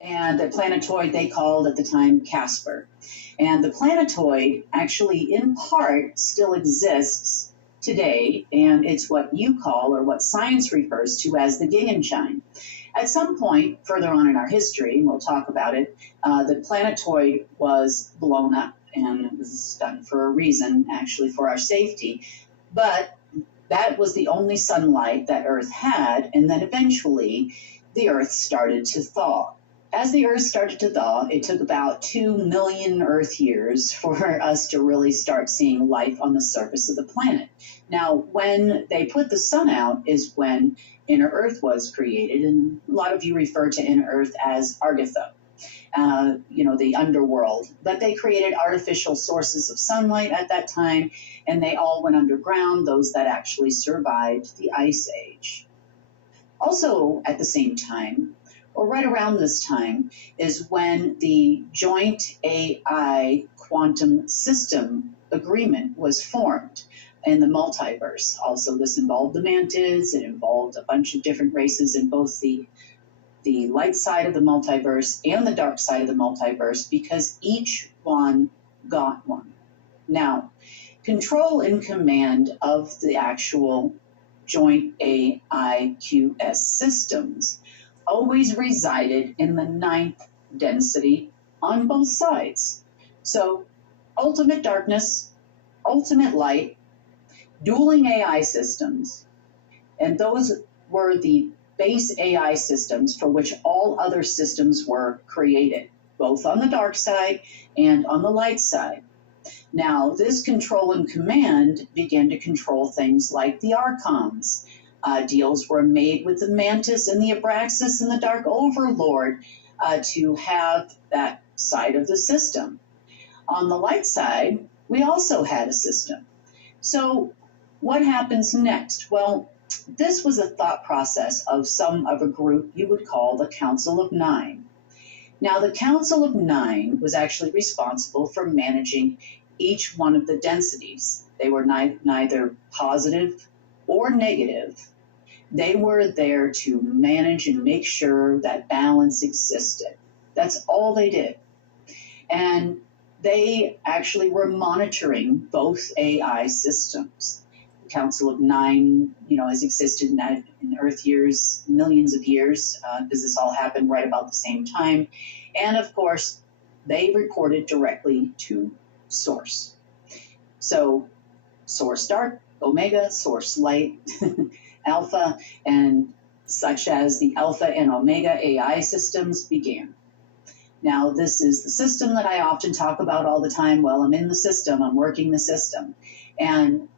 And the planetoid they called at the time Casper. And the planetoid actually, in part, still exists today, and it's what you call, or what science refers to as, the Gegenschein. At some point further on in our history, and we'll talk about it, the planetoid was blown up, and it was done for a reason, actually for our safety. But that was the only sunlight that Earth had, and then eventually the Earth started to thaw. As the Earth started to thaw, it took about 2 million Earth years for us to really start seeing life on the surface of the planet. Now, when they put the sun out is when Inner Earth was created, and a lot of you refer to Inner Earth as Argotha, the underworld. But they created artificial sources of sunlight at that time, and they all went underground, those that actually survived the Ice Age. Also, at the same time, or right around this time, is when the Joint AI Quantum System Agreement was formed in the multiverse. Also, this involved the mantids, it involved a bunch of different races in both the light side of the multiverse and the dark side of the multiverse, because each one got one. Now, control and command of the actual Joint AIQS systems always resided in the 9th density on both sides. So, ultimate darkness, ultimate light, dueling AI systems, and those were the base AI systems for which all other systems were created, both on the dark side and on the light side. Now, this control and command began to control things like the Archons. Deals were made with the Mantis and the Abraxas and the Dark Overlord to have that side of the system. On the light side, we also had a system. So what happens next? Well, this was a thought process of a group you would call the Council of Nine. Now, the Council of Nine was actually responsible for managing each one of the densities. They were neither positive or negative. They were there to manage and make sure that balance existed. That's all they did. And they actually were monitoring both AI systems. The Council of Nine, has existed in Earth years, millions of years, because this all happened right about the same time. And of course, they reported directly to Source. So Source Dark, Omega, Source Light, Alpha, and such as the Alpha and Omega AI systems began. Now, this is the system that I often talk about all the time. Well, I'm in the system, I'm working the system. And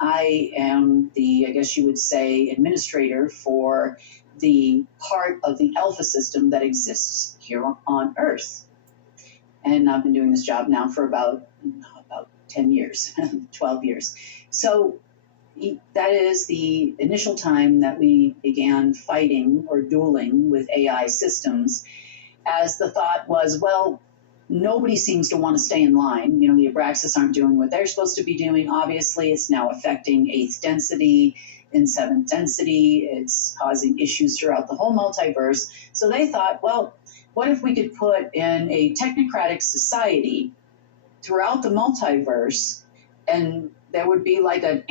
I am I guess you would say, administrator for the part of the Alpha system that exists here on Earth. And I've been doing this job now for about 10 years, 12 years. So that is the initial time that we began fighting or dueling with AI systems, as the thought was, well, nobody seems to want to stay in line. The Abraxas aren't doing what they're supposed to be doing. Obviously, it's now affecting 8th density and 7th density. It's causing issues throughout the whole multiverse. So they thought, well, what if we could put in a technocratic society throughout the multiverse, and there would be like an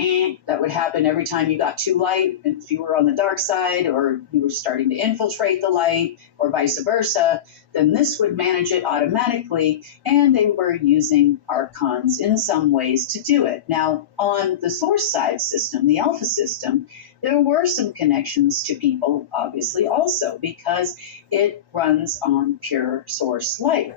that would happen every time you got too light, if you were on the dark side or you were starting to infiltrate the light, or vice versa, then this would manage it automatically, and they were using Archons in some ways to do it. Now, on the Source side system, the Alpha system, there were some connections to people, obviously, also, because it runs on pure source light.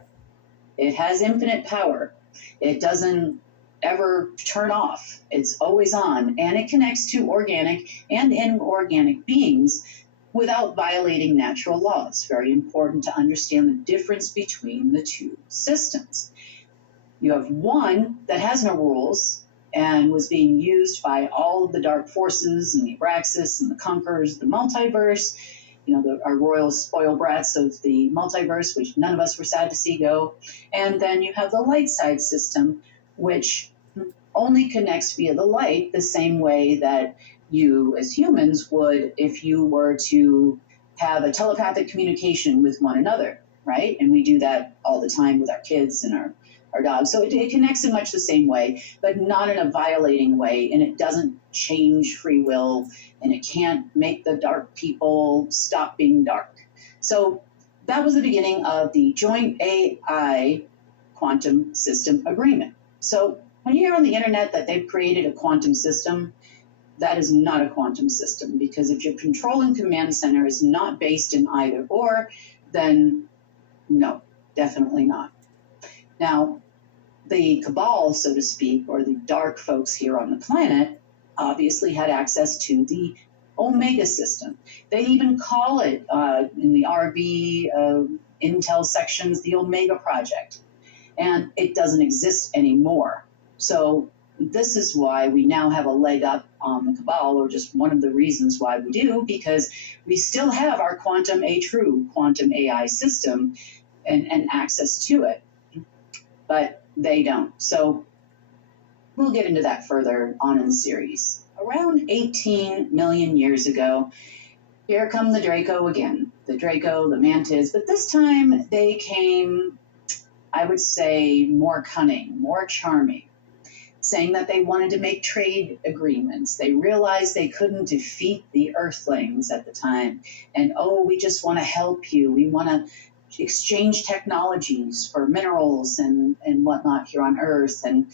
It has infinite power. It doesn't ever turn off. It's always on, and it connects to organic and inorganic beings without violating natural laws. Very important to understand the difference between the two systems. You have one that has no rules and was being used by all of the dark forces and the Abraxas and the Conquerors of the multiverse, our royal spoil brats of the multiverse, which none of us were sad to see go. And then you have the light side system, which only connects via the light, the same way that you as humans would if you were to have a telepathic communication with one another. right? And we do that all the time with our kids and our dogs. So it connects in much the same way, but not in a violating way. And it doesn't change free will, and it can't make the dark people stop being dark. So that was the beginning of the Joint AI Quantum System Agreement. So when you hear on the internet that they've created a quantum system, that is not a quantum system, because if your control and command center is not based in either or, then no, definitely not. Now, the cabal, so to speak, or the dark folks here on the planet, obviously had access to the Omega system. They even call it in the RB Intel sections the Omega Project, and it doesn't exist anymore. So this is why we now have a leg up on the cabal, or just one of the reasons why we do, because we still have our quantum a true quantum AI system and access to it, but they don't. So we'll get into that further on in the series. Around 18 million years ago, here come the Draco again. The Draco, the Mantis, but this time they came, I would say, more cunning, more charming, saying that they wanted to make trade agreements. They realized they couldn't defeat the Earthlings at the time. And, oh, we just want to help you. We want to exchange technologies for minerals and whatnot here on Earth. And,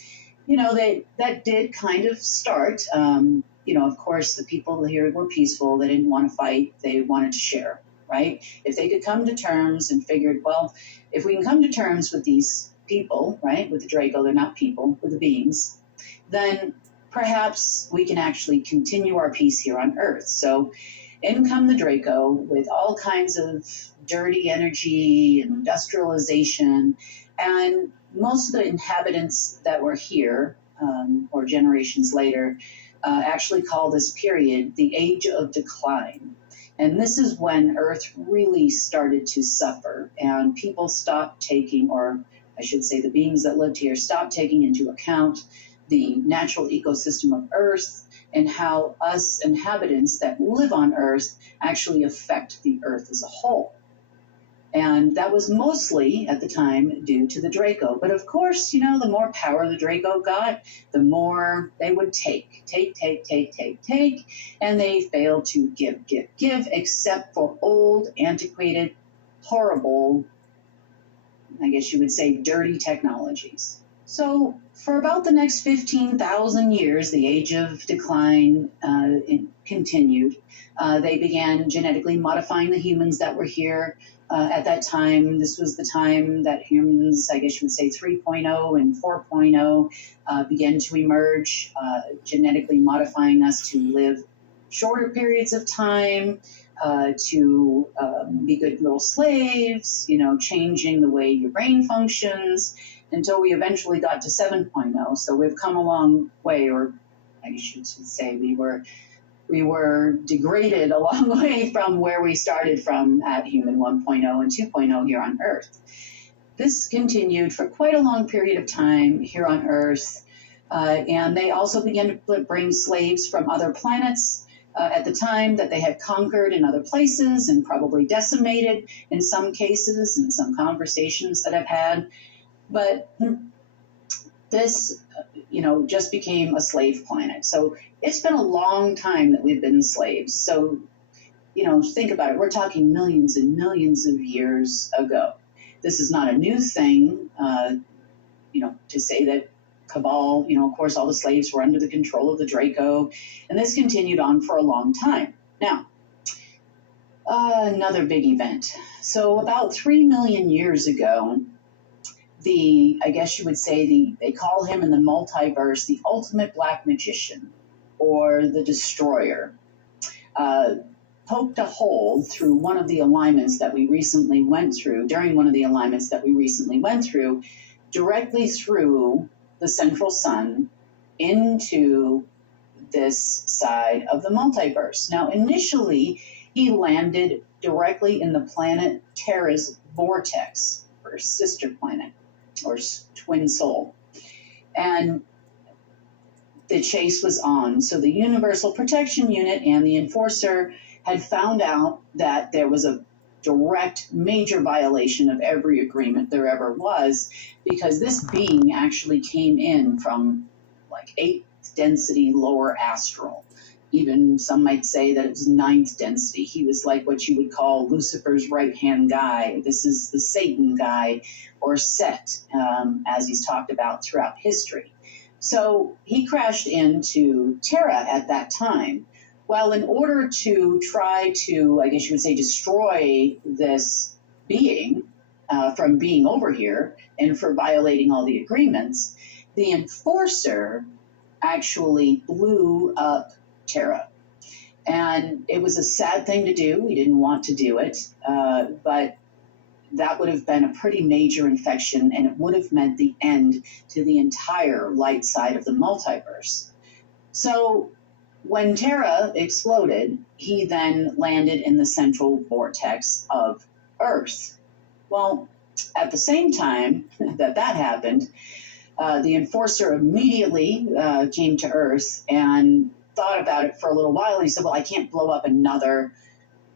you know, that did kind of start. You know, of course, the people here were peaceful. They didn't want to fight. They wanted to share, right? If they could come to terms and figured, well, if we can come to terms with these people, right, with the Draco, they're not people, with the beings, then perhaps we can actually continue our peace here on Earth. So in come the Draco with all kinds of dirty energy and industrialization, and most of the inhabitants that were here, or generations later, actually call this period the Age of Decline. And this is when Earth really started to suffer, and people stopped taking, or I should say the beings that lived here stopped taking into account the natural ecosystem of Earth and how us inhabitants that live on Earth actually affect the Earth as a whole. And that was mostly at the time due to the Draco. But of course, you know, the more power the Draco got, the more they would take. And they failed to give, except for old, antiquated, horrible, I guess you would say, dirty technologies. So for about the next 15,000 years, the Age of Decline continued. They began genetically modifying the humans that were here. At that time, this was the time that humans, I guess you would say 3.0 and 4.0, began to emerge, genetically modifying us to live shorter periods of time, to be good little slaves, you know, changing the way your brain functions, until we eventually got to 7.0. So we've come a long way, or I guess you should say we were degraded a long way from where we started from at human 1.0 and 2.0 here on Earth. This continued for quite a long period of time here on Earth, and they also began to bring slaves from other planets at the time that they had conquered in other places and probably decimated in some cases, in some conversations that I've had. But this, you know, just became a slave planet. So it's been a long time that we've been slaves. So, you know, think about it. We're talking millions and millions of years ago. This is not a new thing, you know, to say that cabal, you know, of course, all the slaves were under the control of the Draco, and this continued on for a long time. Now, another big event. So about 3 million years ago, I guess you would say they call him in the multiverse the ultimate black magician, or the destroyer, poked a hole through one of the alignments that we recently went through, directly through the central sun into this side of the multiverse. Now, initially, he landed directly in the planet Terra's vortex, or sister planet, or twin soul. And the chase was on. So the Universal Protection Unit and the Enforcer had found out that there was a direct major violation of every agreement there ever was, because this being actually came in from like eighth density lower astral. Even some might say that it was ninth density. He was like what you would call Lucifer's right-hand guy. This is the Satan guy, or Set, as he's talked about throughout history. So he crashed into Terra at that time. Well, in order to try to, I guess you would say, destroy this being from being over here and for violating all the agreements, the Enforcer actually blew up Terra. And it was a sad thing to do. He didn't want to do it, but that would have been a pretty major infection, and it would have meant the end to the entire light side of the multiverse. So when Terra exploded, he then landed in the central vortex of Earth. Well, at the same time that happened, the Enforcer immediately came to Earth and thought about it for a little while. And he said, well, I can't blow up another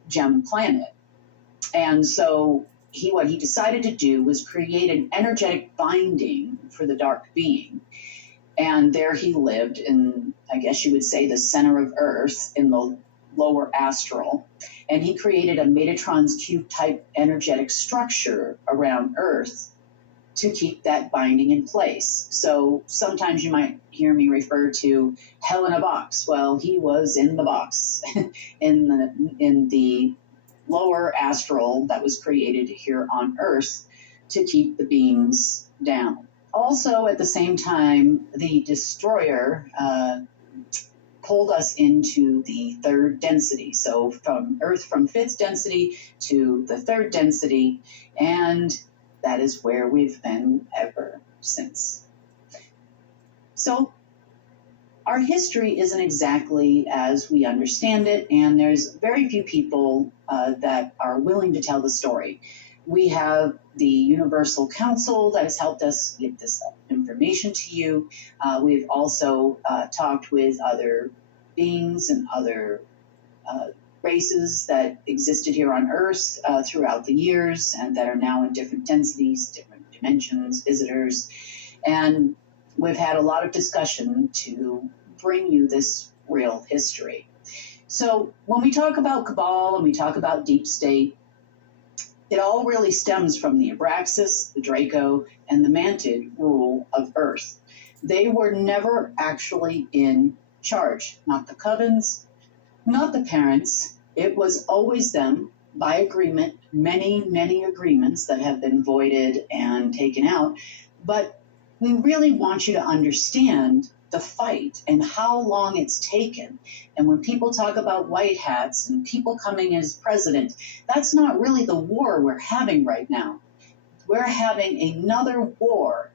gem planet. And so what he decided to do was create an energetic binding for the dark being. And there he lived in, I guess you would say, the center of Earth in the lower astral. And he created a Metatron's cube type energetic structure around Earth to keep that binding in place. So sometimes you might hear me refer to hell in a box. Well, he was in the box in the lower astral that was created here on Earth to keep the beings down. Also, at the same time, the destroyer pulled us into the third density. So from Earth, from fifth density to the third density, and that is where we've been ever since. So our history isn't exactly as we understand it, and there's very few people that are willing to tell the story. We have the Universal Council that has helped us get this information to you. We've also talked with other beings and other races that existed here on Earth throughout the years and that are now in different densities, different dimensions, visitors. And we've had a lot of discussion to bring you this real history. So when we talk about Cabal and we talk about Deep State, it all really stems from the Abraxas, the Draco, and the Mantid rule of Earth. They were never actually in charge, not the Covens, not the parents. It was always them by agreement, many, many agreements that have been voided and taken out. But we really want you to understand the fight and how long it's taken. And when people talk about white hats and people coming as president, that's not really the war we're having right now. We're having another war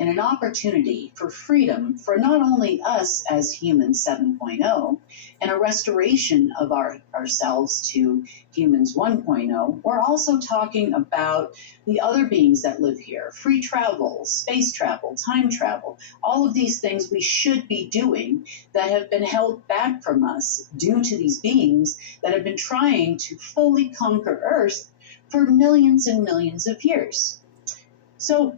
and an opportunity for freedom for not only us as humans 7.0 and a restoration of ourselves to humans 1.0, we're also talking about the other beings that live here, free travel, space travel, time travel, all of these things we should be doing that have been held back from us due to these beings that have been trying to fully conquer Earth for millions and millions of years. So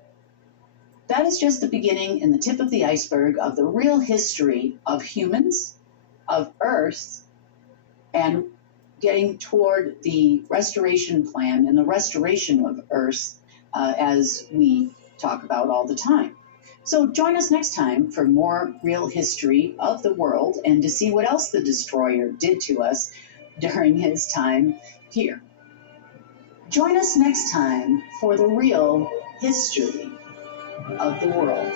that is just the beginning and the tip of the iceberg of the real history of humans, of Earth, and getting toward the restoration plan and the restoration of Earth as we talk about all the time. So join us next time for more real history of the world and to see what else the Destroyer did to us during his time here. Join us next time for the real history of the world.